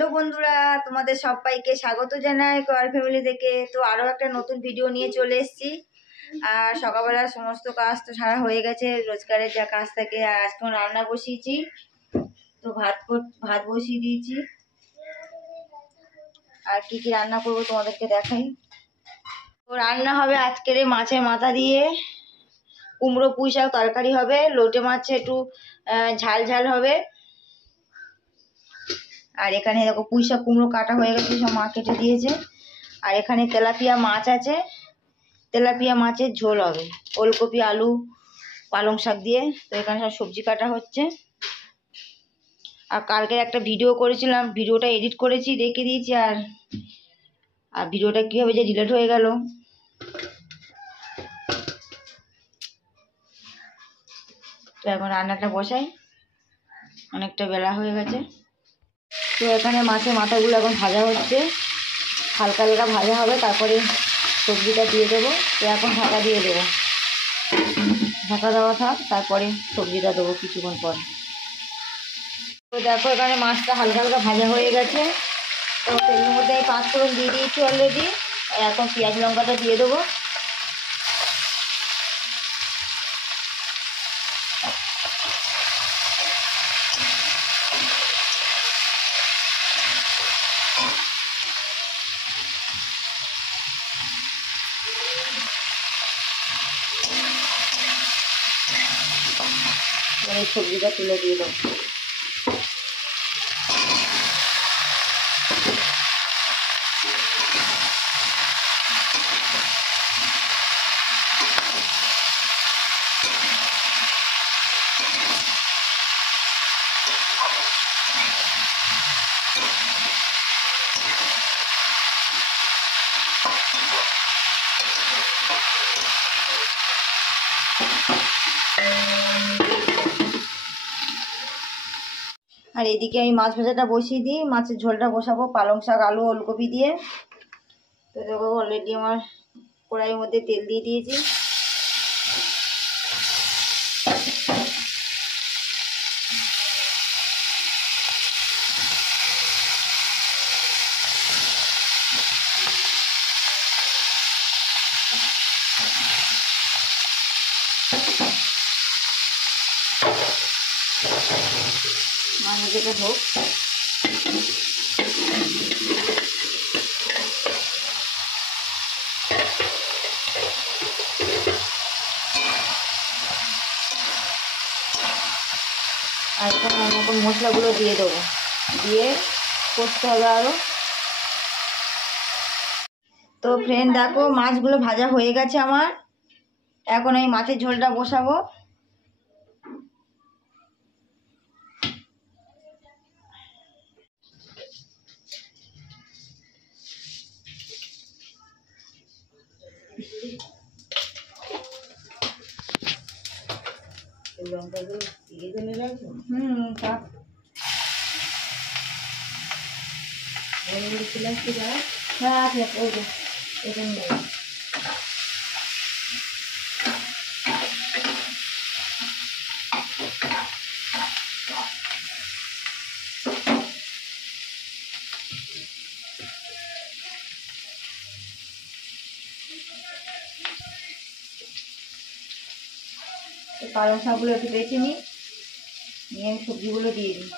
Hello বন্ধুরা, তোমাদের সবাইকে স্বাগত জানাই কয়ার ফ্যামিলি থেকে। তো আরও একটা নতুন ভিডিও নিয়ে চলে এসেছি। আর সকালবেলা সমস্ত কাজ তো সারা হয়ে গেছে, রোজগারের যা কাজ থাকে। আর আজকে রান্না বসিয়েছি, তো ভাত বসিয়ে দিয়েছি। আর কি কি রান্না করবো তোমাদেরকে দেখাই। তো রান্না হবে আজকের মাছের মাথা দিয়ে কুমড়ো পুঁই শাক তরকারি হবে, লোটে মাছ একটু ঝাল ঝাল হবে। আর এখানে দেখো পুঁই শাক কুমড়ো কাটা হয়ে গেছে, সব মা কেটে দিয়েছে। আর এখানে তেলাপিয়া মাছ আছে, তেলাপিয়া মাছের ঝোল হবে ওলকপি আলু পালং শাক দিয়ে। তো এখানে সব সবজি কাটা হচ্ছে। আর কালকে একটা ভিডিও করেছিলাম, ভিডিওটা এডিট করেছি রেখে দিয়েছি। আর ভিডিওটা কীভাবে যে ডিলিট হয়ে গেল। তো এখন রান্নাটা বসাই, অনেকটা বেলা হয়ে গেছে। তো এখানে মাছের মাথাগুলো এখন ভাজা হচ্ছে, হালকা হালকা ভাজা হবে, তারপরে সবজিটা দিয়ে দেবো। তো এখন ঢাকা দিয়ে দেবো, ঢাকা দেওয়া থাক, তারপরে সবজিটা দেবো কিছুক্ষণ পর। তো দেখো এখানে মাছটা হালকা হালকা ভাজা হয়ে গেছে। তো তেলের মধ্যে আমি 5 ফোড়ন দিয়ে দিয়েছি অলরেডি। এখন পেঁয়াজ লঙ্কাটা দিয়ে দেবো। এই সবজিটা তুলে দিয়ে দেবো। আর এদিকে আমি মাছ ভাজাটা বসিয়ে দিই, মাছের ঝোলটা বসাবো পালং শাক আলু ওলকপি দিয়ে। তো দেখো অলরেডি আমার কড়াইয়ের মধ্যে তেল দিয়ে দিয়েছি। মাছ যেটা হোক, আর এখন মশলাগুলো দিয়ে দেবো, দিয়ে কষতে হবে আরও। তো ফ্রেন্ড দেখো মাছগুলো ভাজা হয়ে গেছে আমার। এখন আমি মাছের ঝোলটা বসাবো। পালং শাকগুলো একটু বেছে নিই, নিয়ে আমি সবজিগুলো দিয়ে দিই।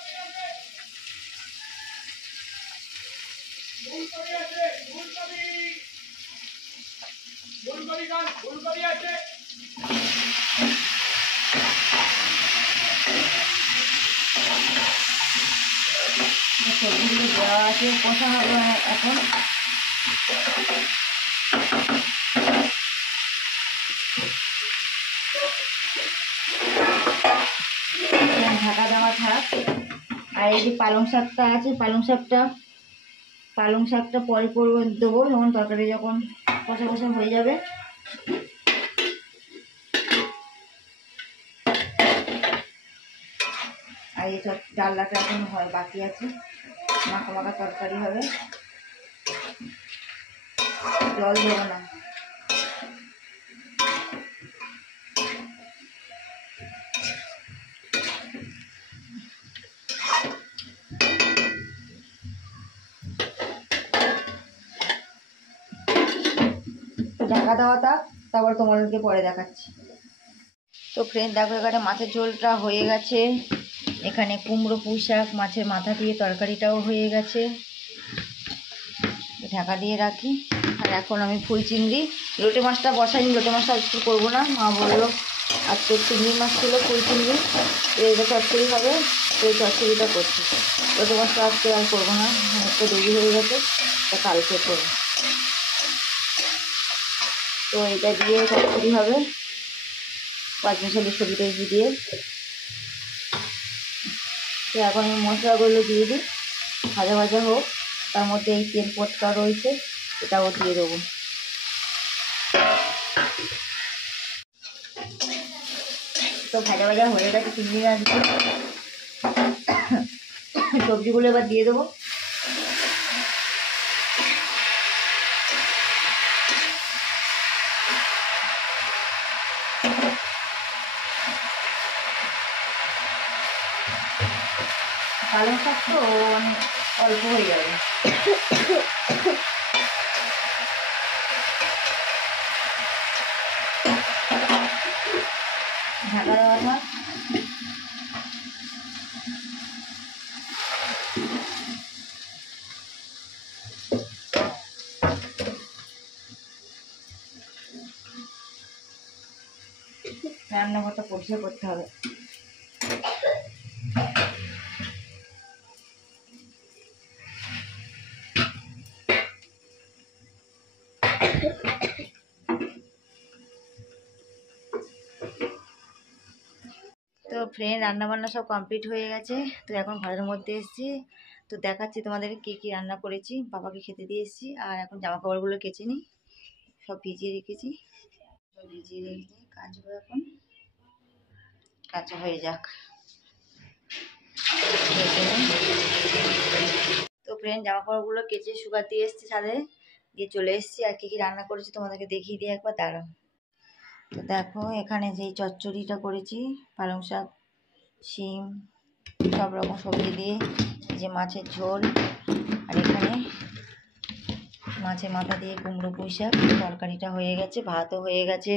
সবজিগুলো দেওয়া আছে, কষা হবে এখন। ঢাকা দেওয়া থাক। আর এই যে পালং শাকটা আছে, পালং শাকটা পরে দেবো যখন তরকারি যখন কষা কষা হয়ে যাবে। আর এই সব ডালনাটা এখন হয় বাকি আছে, মাখা মাখা তরকারি হবে। জল দেবো না। ঢাকা দেওয়া থাক, তারপর তোমাদেরকে পরে দেখাচ্ছি। তো ফ্রেন্ড দেখো এখানে মাছের ঝোলটা হয়ে গেছে, এখানে কুমড়ো পুঁই শাক মাছের মাথা দিয়ে তরকারিটাও হয়ে গেছে, ঢাকা দিয়ে রাখি। আর এখন আমি ফুল চিংড়ি, লোটে মাছটা বসাইনি, লোটে মাছটা আজকে করবো না, মা বললো আজকে চিংড়ি মাছ ছিল ফুল চিংড়ি, এইটা চচ্চড়ি হবে, এই চচ্চড়িটা করছি। লোটে মাছটা আজকে আর করবো না, একটু দেরি হয়ে গেছে, তা কালকে করবো। তো এটা দিয়ে চচ্চড়ি হবে, 5 মিশালি সবজি টবজি দিয়ে। তো এখন এই মশলাগুলো দিয়ে দিই, ভাজা ভাজা হোক, তার মধ্যে এই তেল পটকা রয়েছে এটাও দিয়ে দেবো। তো ভাজা ভাজা হয়ে গেছে চিংড়ি মাছ, সবজিগুলো এবার দিয়ে দেবো। পালং শাক তো অনেক অল্প হয়ে যাবে। ঢাকা দেওয়া থাক। রান্নাঘরটা পরিষ্কার করতে হবে। তো ফ্রেন্ড রান্নাবান্না সব কমপ্লিট হয়ে গেছে, তো এখন ঘরের মধ্যে এসেছি, তো দেখাচ্ছি তোমাদের কী কী রান্না করেছি। বাবাকে খেতে দিয়ে এসেছি, আর এখন জামা কাপড়গুলো কেচে নিই, সব ভিজিয়ে রেখেছি, সব ভিজিয়ে রেখেছি, কাচবো এখন, কাচা হয়ে যাক। তো ফ্রেন্ড জামা কাপড়গুলো কেচে শুকাতে দিয়ে এসেছি ছাদে, দিয়ে চলে এসেছি। আর কী কী রান্না করেছি তোমাদেরকে দেখিয়ে দিয়ে একবার দাঁড়াও। তো দেখো এখানে যেই চচ্চড়িটা করেছি, পালং শাক, শিম, সব রকম সবজি দিয়ে, যে মাছের ঝোল, আর এখানে মাছের মাথা দিয়ে কুমড়ো পুঁই শাক তরকারিটা হয়ে গেছে, ভাতও হয়ে গেছে,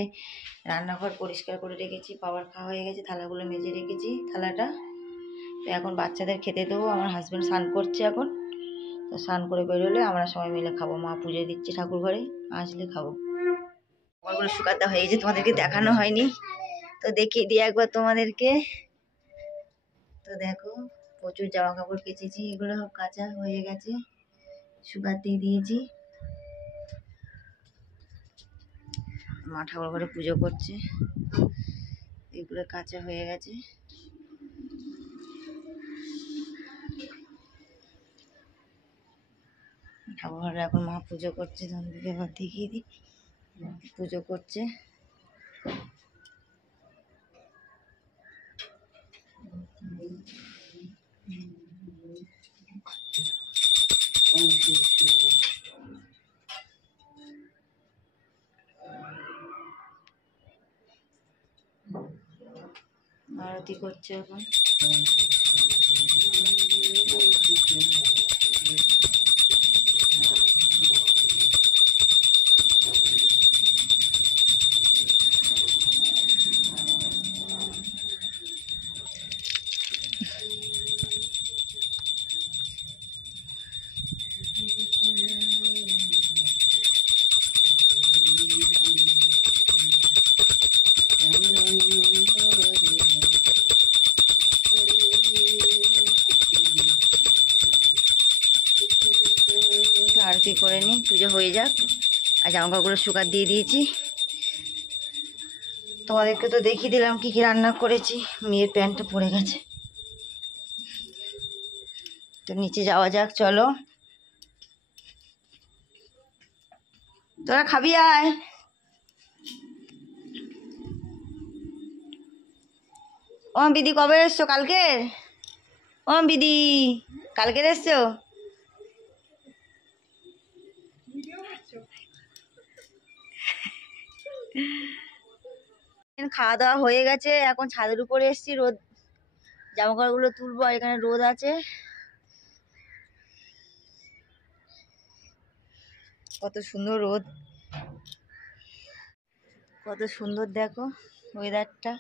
রান্নাঘর পরিষ্কার করে রেখেছি, পাওয়ার খাওয়া হয়ে গেছে, থালাগুলো মেজে রেখেছি থালাটা। তো এখন বাচ্চাদের খেতে দেবো, আমার হাজব্যান্ড স্নান করছে এখন, তো স্নান করে বেরোলে আমরা সবাই মিলে খাবো, মা পুজো দিচ্ছে ঠাকুর ঘরে, আসলে খাবো। খাবারগুলো শুকাতে হয়ে গেছে, তোমাদেরকে দেখানো হয়নি, তো দেখিয়ে দিই একবার তোমাদেরকে। তো দেখো প্রচুর জামা কাপড় কেচেছি, এগুলো সব কাঁচা হয়ে গেছে, শুকাতে দিয়েছি। মা ঠাকুর ঘরে পুজো করছে, এগুলো কাঁচা হয়ে গেছে। ঠাকুর ঘরে এখন মা পুজো করছে, তোমাদেরকে এবার দেখিয়ে দিই, পুজো করছে। আরতি করছে এখন। আরতি করে নিই, পুজো হয়ে যাক। আর জামা কাপড়গুলো শুকাতে দিয়ে দিয়েছি, তোমাদেরকে তো দেখিয়ে দিলাম কী কী রান্না করেছি। মেয়ের প্যান্টটা পড়ে গেছে, তো নিচে যাওয়া যাক, চলো। তোরা খাবি আয়। ও বিদি কবে এসছো? কালকে? ও বিদি কালকে এসছো? খাওয়া দাওয়া হয়ে গেছে, এখন ছাদের উপরে এসছি, রোদ, জামা কাপড়গুলো তুলবো, আর এখানে রোদ আছে, কত সুন্দর রোদ। কত সুন্দর দেখো ওয়েদারটা।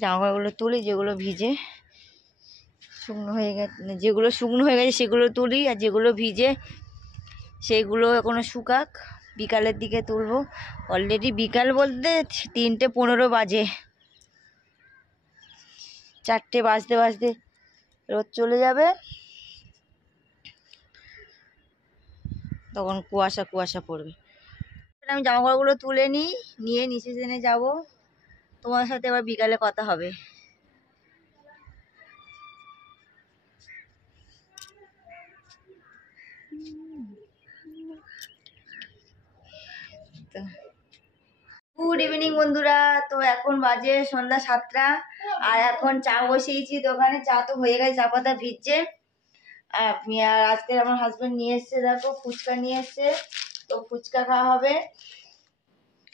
জামাকাপড়গুলো তুলি, যেগুলো ভিজে শুকনো হয়ে গেছে, যেগুলো শুকনো হয়ে গেছে সেগুলো তুলি, আর যেগুলো ভিজে সেগুলো এখনো শুকাক, বিকালের দিকে তুলবো। অলরেডি বিকাল বলতে 3:15 বাজে, 4টে বাজতে বাজতে রোদ চলে যাবে, তখন কুয়াশা কুয়াশা পড়বে। আমি জামাকাপড়গুলো তুলে নিয়ে নিচে জেনে যাব, তোমার সাথে আবার বিকালে কথা হবে। গুড ইভিনিং বন্ধুরা, তো এখন বাজে সন্ধ্যা 7টা, আর এখন চা বসিয়েছি দোকানে। চা তো হয়ে গেছে, চা পাতা ভিজছে। আর আজকে আমার হাজবেন্ড নিয়ে এসছে, দেখো ফুচকা নিয়ে এসছে, তো ফুচকা খাওয়া হবে।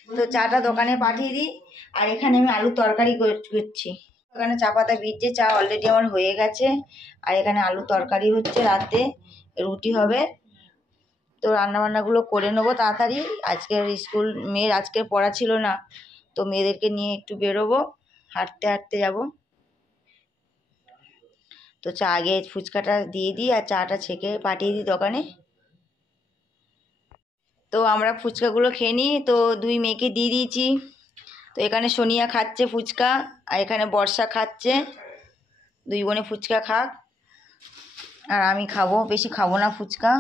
তো চাটা দোকানে পাঠিয়ে দিই, আর এখানে আমি আলুর তরকারি করছি। এখানে চা পাতা ভিজছে, চা অলরেডি আমার হয়ে গেছে, আর এখানে আলুর তরকারি হচ্ছে, রাতে রুটি হবে। তো রান্নাবান্নাগুলো করে নেবো তাড়াতাড়ি। আজকের স্কুল, মেয়ের আজকে পড়া ছিল না, তো মেয়েদেরকে নিয়ে একটু বেরোবো, হাঁটতে হাঁটতে যাব। তো চা আগে ফুচকাটা দিয়ে দিই, আর চাটা ছেঁকে পাঠিয়ে দিই দোকানে। তো আমরা ফুচকাগুলো খেয়ে নিই, তো 2 মেয়েকে দিয়ে দিয়েছি। তো এখানে সোনিয়া খাচ্ছে ফুচকা, আর এখানে বর্ষা খাচ্ছে। 2 বোনে ফুচকা খাক, আর আমি খাবো, বেশি খাবো না ফুচকা।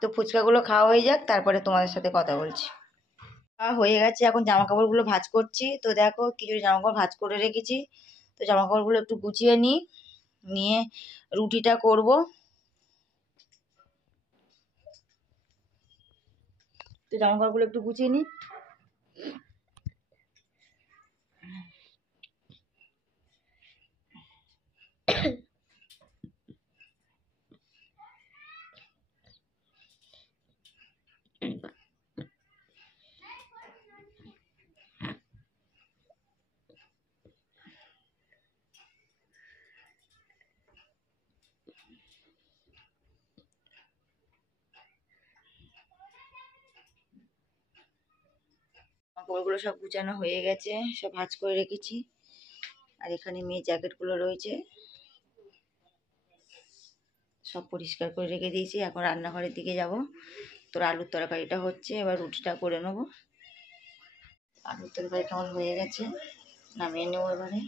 তো ফুচকাগুলো খাওয়া হয়ে যাক, তারপরে তোমাদের সাথে কথা বলছি। হয়ে গেছে, এখন জামা কাপড়গুলো ভাঁজ করছি। তো দেখো কিছু জামা কাপড় ভাঁজ করে রেখেছি, তো জামা কাপড়গুলো একটু গুছিয়ে নিয়ে রুটিটা করব। তো জামা কাপড়গুলো একটু গুছিয়ে নিই। কাপড়গুলো সব গুছানো হয়ে গেছে, সব ভাঁজ করে রেখেছি। আর এখানে মেয়ের জ্যাকেটগুলো রয়েছে, সব পরিষ্কার করে রেখে দিয়েছি। এখন রান্নাঘরের দিকে যাব। তোর আলুর তরকারিটা হচ্ছে, এবার রুটিটা করে নেবো। আলুর তরকারিটা আমার হয়ে গেছে, নামিয়ে নেবো এবারে।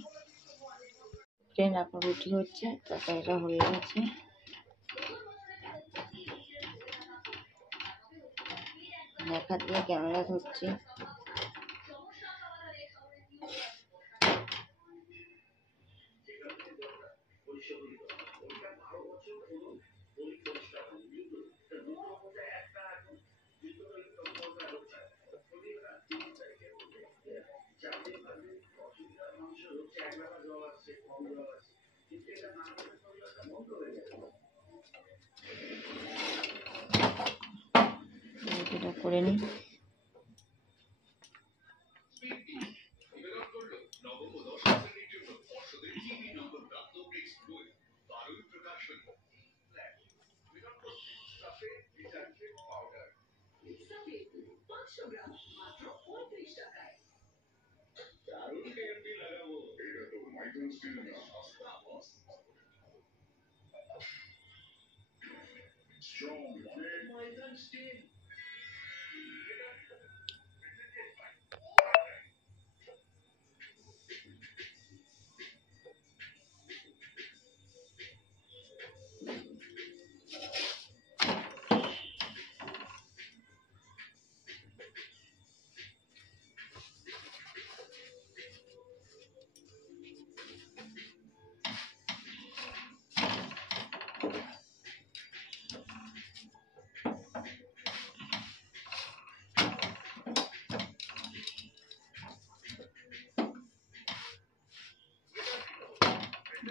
এখন রুটি হচ্ছে, তরকারিটা হয়ে গেছে। দেখা দিয়ে ক্যামেরা ধরছি। রুটিটা করে নিই।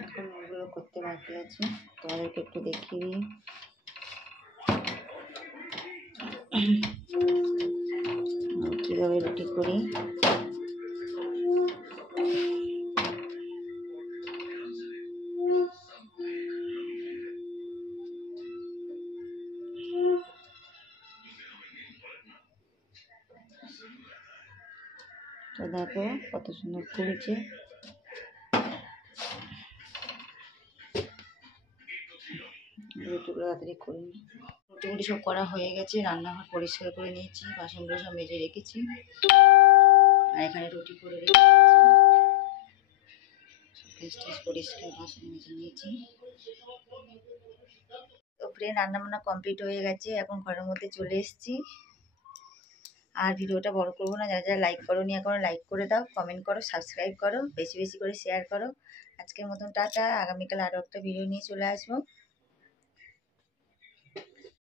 এখন ওগুলো করতে বাকি আছে, তোমাদেরকে একটু দেখিয়ে দিই। কীভাবে রুটি করি। তো দেখো কত সুন্দর ফুলছে। রুটিগুলো তাড়াতাড়ি করে নিই। রুটিগুলি সব করা হয়ে গেছে, রান্নাঘর পরিষ্কার করে নিয়েছি, বাসনগুলো সব মেজে রেখেছি, আর এখানে রুটি করে রেখেছি, গ্যাস পরিষ্কার, বাসন মেজে নিয়েছি। তো ফ্রেন্ড, রান্নাবান্না কমপ্লিট হয়ে গেছে, এখন ঘরের মধ্যে চলে এসেছি। আর ভিডিওটা বড় করবো না, যারা যারা লাইক করো নি এখনো লাইক করে দাও, কমেন্ট করো, সাবস্ক্রাইব করো, বেশি বেশি করে শেয়ার করো। আজকের মতন টাটা, আগামীকাল আরও একটা ভিডিও নিয়ে চলে আসবো।